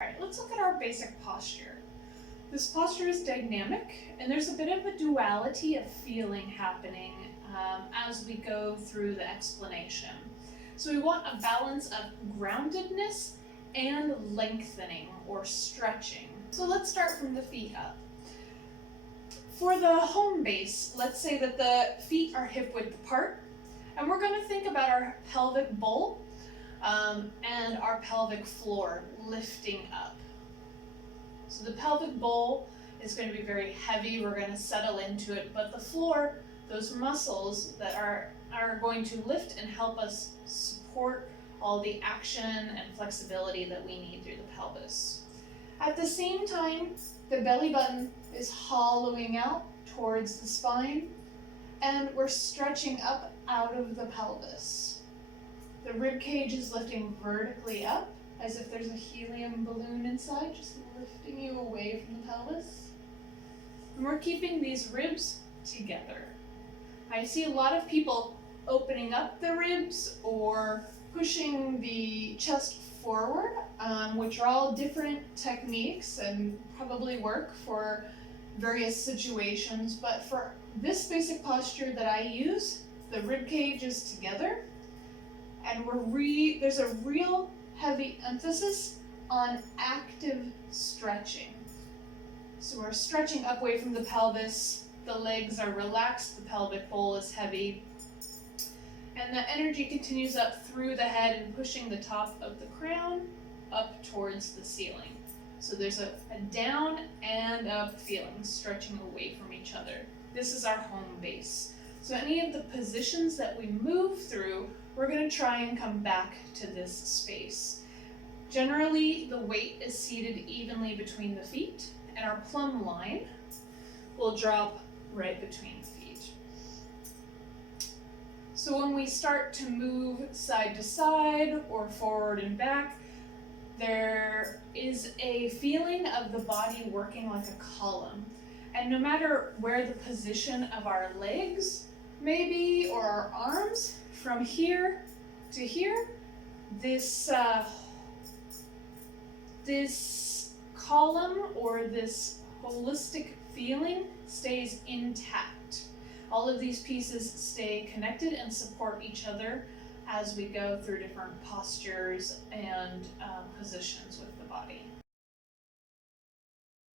Alright, let's look at our basic posture. This posture is dynamic, and there's a bit of a duality of feeling happening as we go through the explanation. So we want a balance of groundedness and lengthening or stretching. So let's start from the feet up. For the home base, let's say that the feet are hip width apart, and we're going to think about our pelvic bowl and our pelvic floor lifting up. So the pelvic bowl is going to be very heavy, we're going to settle into it, but the floor, those muscles that are going to lift and help us support all the action and flexibility that we need through the pelvis. At the same time, the belly button is hollowing out towards the spine, and we're stretching up out of the pelvis. The rib cage is lifting vertically up, as if there's a helium balloon inside, just lifting you away from the pelvis. And we're keeping these ribs together. I see a lot of people opening up the ribs or pushing the chest forward, which are all different techniques and probably work for various situations. But for this basic posture that I use, the rib cage is together, and there's a real heavy emphasis on active stretching. So we're stretching up away from the pelvis, the legs are relaxed, the pelvic bowl is heavy, and the energy continues up through the head and pushing the top of the crown up towards the ceiling. So there's a down and up feeling, stretching away from each other. This is our home base. So any of the positions that we move through, we're going to try and come back to this space. Generally, the weight is seated evenly between the feet, and our plumb line will drop right between the feet. So when we start to move side to side or forward and back, there is a feeling of the body working like a column. And no matter where the position of our legs may be or our arms, from here to here, this column or this holistic feeling stays intact. All of these pieces stay connected and support each other as we go through different postures and positions with the body.